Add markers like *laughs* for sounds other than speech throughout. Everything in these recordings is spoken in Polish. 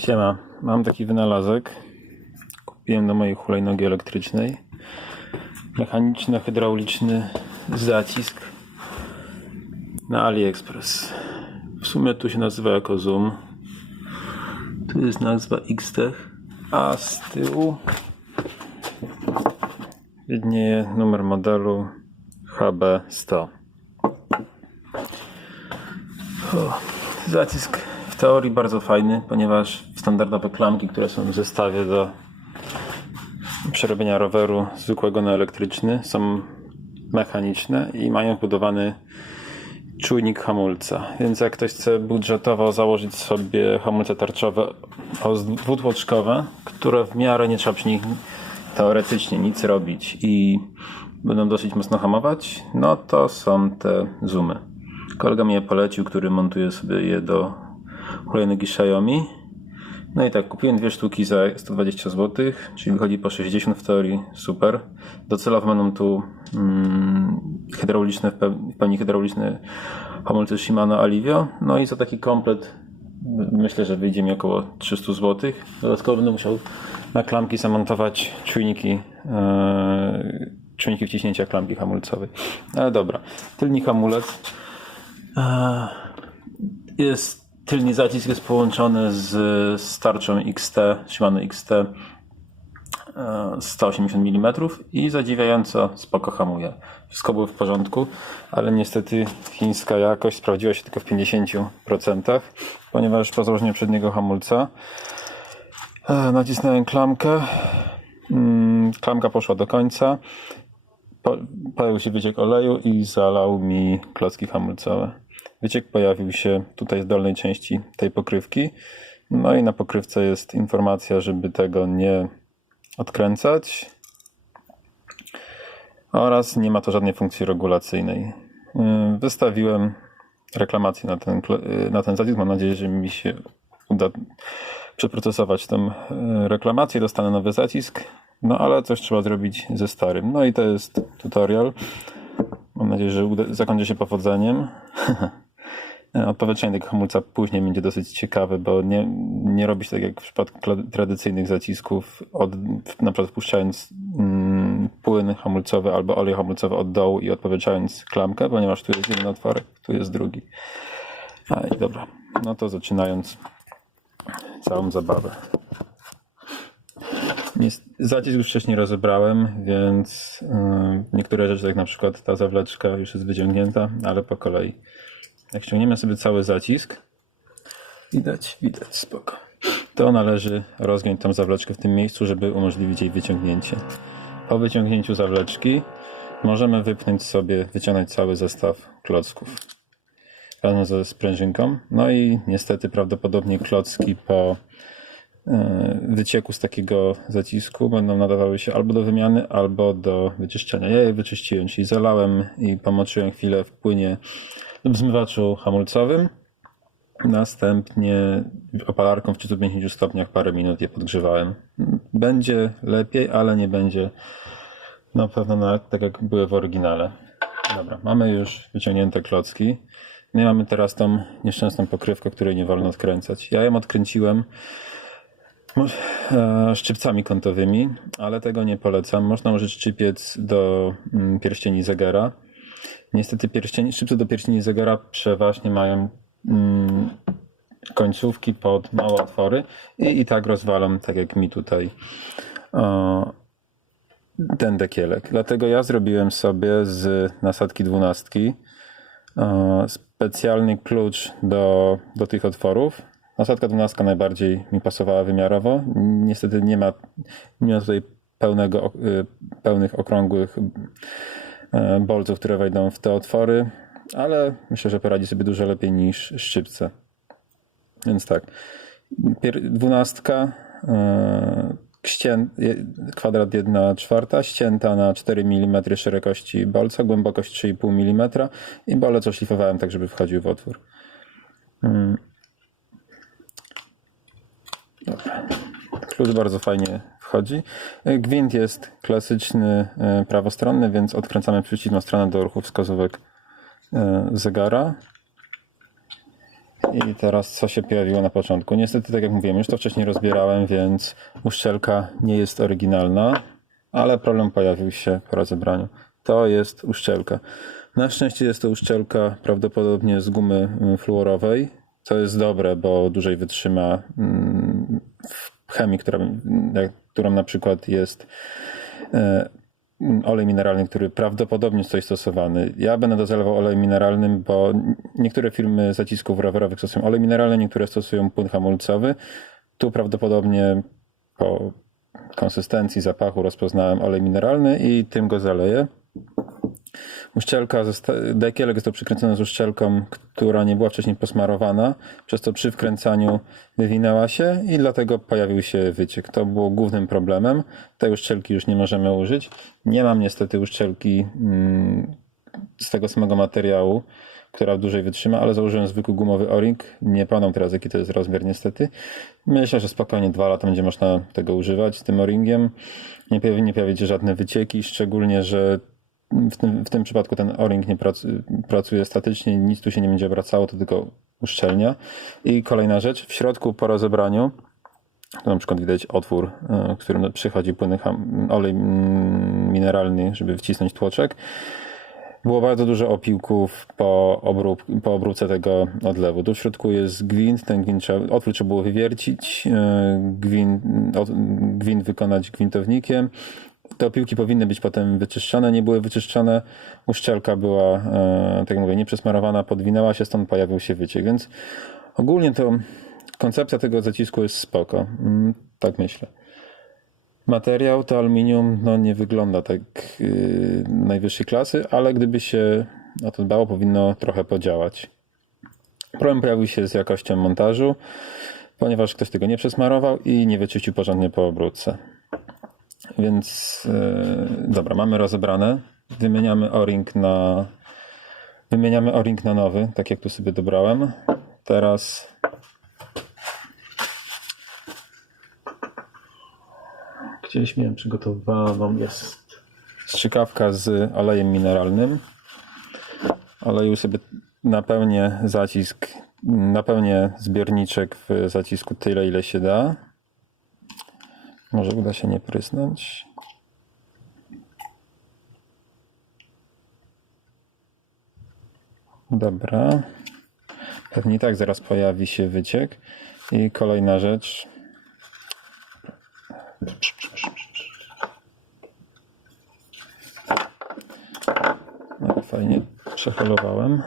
Siema, mam taki wynalazek. Kupiłem do mojej hulajnogi elektrycznej. Mechaniczno-hydrauliczny zacisk na AliExpress. W sumie tu się nazywa jako Zoom. Tu jest nazwa Xtech, a z tyłu widnieje numer modelu HB100. O, Zacisk teorii bardzo fajny, ponieważ standardowe klamki, które są w zestawie do przerobienia roweru zwykłego na elektryczny są mechaniczne i mają wbudowany czujnik hamulca. Więc jak ktoś chce budżetowo założyć sobie hamulce tarczowe o dwutłoczkowe, które w miarę nie trzeba przy nich teoretycznie nic robić i będą dosyć mocno hamować, no to są te zoomy. Kolega mi je polecił, który montuje sobie je do hulajnogi Xiaomi. No i tak, kupiłem dwie sztuki za 120 zł, czyli wychodzi po 60 w teorii, super. Docelowo będą tu mm, hydrauliczne, w peł- w pełni hydrauliczne hamulce Shimano Alivio. No i za taki komplet myślę, że wyjdzie mi około 300 zł. Dodatkowo będę musiał na klamki zamontować czujniki, e, czujniki wciśnięcia klamki hamulcowej. Ale dobra, tylny hamulec. E, jest tylny zacisk jest połączony z starczą XT, Shimano XT e, 180 mm i zadziwiająco spoko hamuje. Wszystko było w porządku, ale niestety chińska jakość sprawdziła się tylko w 50%, ponieważ po założeniu przedniego hamulca e, nacisnąłem klamkę, mm, klamka poszła do końca, po, pojawił się wyciek oleju i zalał mi klocki hamulcowe. Wyciek pojawił się tutaj w dolnej części tej pokrywki. No i na pokrywce jest informacja, żeby tego nie odkręcać. Oraz nie ma to żadnej funkcji regulacyjnej. Yy, Wystawiłem reklamację na ten, yy, na ten zacisk. Mam nadzieję, że mi się uda przeprocesować tę yy, reklamację. Dostanę nowy zacisk. No ale coś trzeba zrobić ze starym. No i to jest tutorial. Mam nadzieję, że uda- zakończy się powodzeniem. *laughs* Odpowietrzenie tego hamulca później będzie dosyć ciekawe, bo nie, nie robi się tak jak w przypadku tradycyjnych zacisków, od, na przykład wpuszczając mm, płyn hamulcowy albo olej hamulcowy od dołu i odpowietrzając klamkę, ponieważ tu jest jeden otworek, tu jest drugi. A i dobra, no to zaczynając całą zabawę. Zacisk już wcześniej rozebrałem, więc yy, niektóre rzeczy, jak na przykład ta zawleczka już jest wyciągnięta, ale po kolei. Jak ściągniemy sobie cały zacisk, widać, widać, spoko. To należy rozgiąć tą zawleczkę w tym miejscu, żeby umożliwić jej wyciągnięcie. Po wyciągnięciu zawleczki możemy wypchnąć sobie, wyciągnąć cały zestaw klocków razem ze sprężynką. No i niestety prawdopodobnie klocki po e, wycieku z takiego zacisku będą nadawały się albo do wymiany, albo do wyczyszczenia. Ja je wyczyściłem, czyli zalałem i pomoczyłem chwilę w płynie zmywaczu hamulcowym. Następnie opalarką w 350 stopniach parę minut je podgrzewałem. Będzie lepiej, ale nie będzie na pewno tak jak były w oryginale. Dobra, mamy już wyciągnięte klocki. My mamy teraz tą nieszczęsną pokrywkę, której nie wolno odkręcać. Ja ją odkręciłem e, szczypcami kątowymi, ale tego nie polecam. Można użyć szczypiec do mm, pierścieni zegara. Niestety pierścieni, szczypce do pierścieni zegara przeważnie mają mm, końcówki pod małe otwory i, i tak rozwalam, tak jak mi tutaj o, ten dekielek. Dlatego ja zrobiłem sobie z nasadki dwunastki specjalny klucz do, do tych otworów. Nasadka 12 najbardziej mi pasowała wymiarowo. Niestety nie ma, nie ma tutaj pełnego, y, pełnych okrągłych bolców, które wejdą w te otwory, ale myślę, że poradzi sobie dużo lepiej niż szczypce. Więc tak, dwunastka, e, kwadrat 1 czwarta, ścięta na 4 mm szerokości bolca, głębokość 3,5 mm i bolec oszlifowałem tak, żeby wchodził w otwór. Mm. Dobra. Klucz bardzo fajnie wchodzi. E, Gwint jest klasyczny, e, prawostronny, więc odkręcamy przeciwną stronę do ruchu wskazówek e, zegara. I teraz co się pojawiło na początku? Niestety, tak jak mówiłem, już to wcześniej rozbierałem, więc uszczelka nie jest oryginalna, ale problem pojawił się po rozebraniu. To jest uszczelka. Na szczęście jest to uszczelka prawdopodobnie z gumy mm, fluorowej. To jest dobre, bo dłużej wytrzyma mm, w chemii, która, którą na przykład jest e, olej mineralny, który prawdopodobnie jest stosowany. Ja będę dozalewał olejem mineralnym, bo niektóre firmy zacisków rowerowych stosują olej mineralny, niektóre stosują płyn hamulcowy. Tu prawdopodobnie po konsystencji, zapachu rozpoznałem olej mineralny i tym go zaleję. Uszczelka, dekielek został przykręcony z uszczelką, która nie była wcześniej posmarowana, przez to przy wkręcaniu wywinęła się i dlatego pojawił się wyciek. To było głównym problemem. Tej uszczelki już nie możemy użyć. Nie mam niestety uszczelki mm, z tego samego materiału, która dłużej wytrzyma, ale założyłem zwykły gumowy o-ring. Nie pamiętam teraz jaki to jest rozmiar niestety. Myślę, że spokojnie dwa lata będzie można tego używać tym o-ringiem. Nie powinny pojawić się żadne wycieki, szczególnie, że w tym, w tym przypadku ten o-ring nie pracu, pracuje statycznie, nic tu się nie będzie obracało, to tylko uszczelnia. I kolejna rzecz, w środku po rozebraniu, tu na przykład widać otwór, e, w którym przychodzi płynny olej mm, mineralny, żeby wcisnąć tłoczek. Było bardzo dużo opiłków po, obrób, po obróbce tego odlewu. Tu w środku jest gwint, ten gwint trzeba, otwór trzeba było wywiercić, e, gwint, gwint wykonać gwintownikiem. Te opiłki powinny być potem wyczyszczone, nie były wyczyszczone. Uszczelka była, e, tak jak mówię, nieprzesmarowana, podwinęła się, stąd pojawił się wyciek, więc ogólnie to koncepcja tego zacisku jest spoko. Mm, Tak myślę. Materiał to aluminium no, nie wygląda tak yy, najwyższej klasy, ale gdyby się o to dbało, powinno trochę podziałać. Problem pojawił się z jakością montażu, ponieważ ktoś tego nie przesmarował i nie wyczyścił porządnie po obróbce. Więc yy, dobra, mamy rozebrane. Wymieniamy o-ring na wymieniamy o-ring na nowy, tak jak tu sobie dobrałem. Teraz gdzieś miałem przygotowaną jest strzykawka z olejem mineralnym. Oleju sobie napełnię zacisk, napełnię zbiorniczek w zacisku tyle ile się da. Może uda się nie prysnąć. Dobra. Pewnie tak zaraz pojawi się wyciek. I kolejna rzecz. No, fajnie przeholowałem.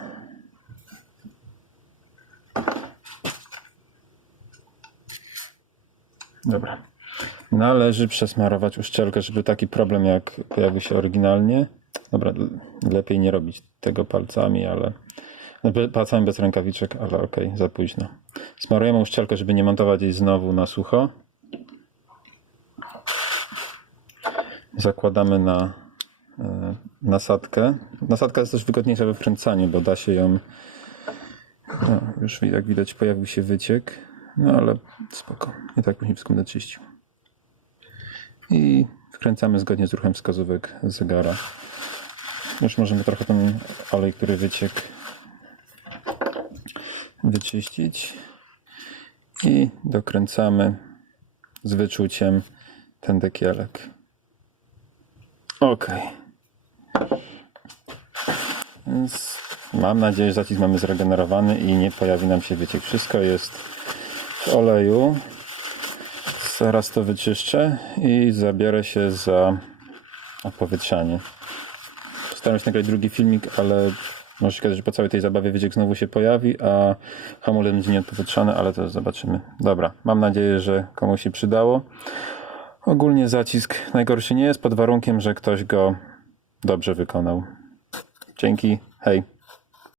Dobra. Należy przesmarować uszczelkę, żeby taki problem jak pojawił się oryginalnie. Dobra, lepiej nie robić tego palcami, ale. no, Palcami bez rękawiczek, ale okej, za późno. Smarujemy uszczelkę, żeby nie montować jej znowu na sucho. Zakładamy na e, nasadkę. Nasadka jest też wygodniejsza we wkręcaniu, bo da się ją. No, już jak widać, pojawił się wyciek. No ale spoko. I tak później wszystko będę. I wkręcamy zgodnie z ruchem wskazówek zegara. Już możemy trochę ten olej, który wyciekł, wyczyścić. I dokręcamy z wyczuciem ten dekielek. Ok. Więc mam nadzieję, że zacisk mamy zregenerowany i nie pojawi nam się wyciek. Wszystko jest w oleju. Zaraz to wyczyszczę i zabiorę się za opowietrzanie. Staram się nagrać drugi filmik, ale może się okazać, że po całej tej zabawie wyciek znowu się pojawi, a hamulec będzie nieodpowietrzany, ale to zobaczymy. Dobra, mam nadzieję, że komuś się przydało. Ogólnie zacisk najgorszy nie jest, pod warunkiem, że ktoś go dobrze wykonał. Dzięki, hej.